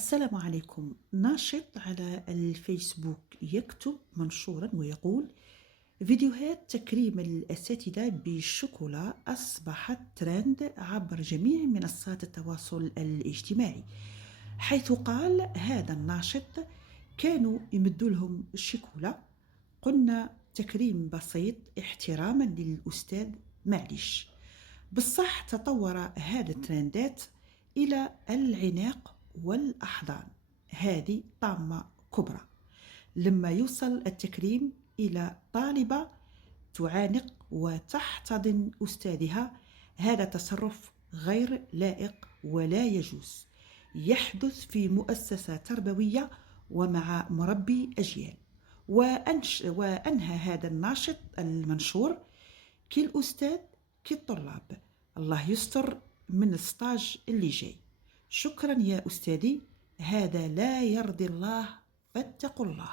السلام عليكم. ناشط على الفيسبوك يكتب منشورا ويقول: فيديوهات تكريم الأساتذة بالشوكولا أصبحت ترند عبر جميع منصات التواصل الاجتماعي. حيث قال هذا الناشط: كانوا يمدوا لهم الشوكولا، قلنا تكريم بسيط احتراما للأستاذ، معليش. بالصح تطور هذا الترندات إلى العناق والأحضان. هذه طامة كبرى لما يوصل التكريم إلى طالبة تعانق وتحتضن أستاذها. هذا تصرف غير لائق ولا يجوز يحدث في مؤسسة تربوية ومع مربي أجيال. وأنهى هذا الناشط المنشور: كي الأستاذ كي الطلاب، الله يستر من الستاج اللي جاي. شكرا يا أستاذي، هذا لا يرضي الله، فاتقوا الله.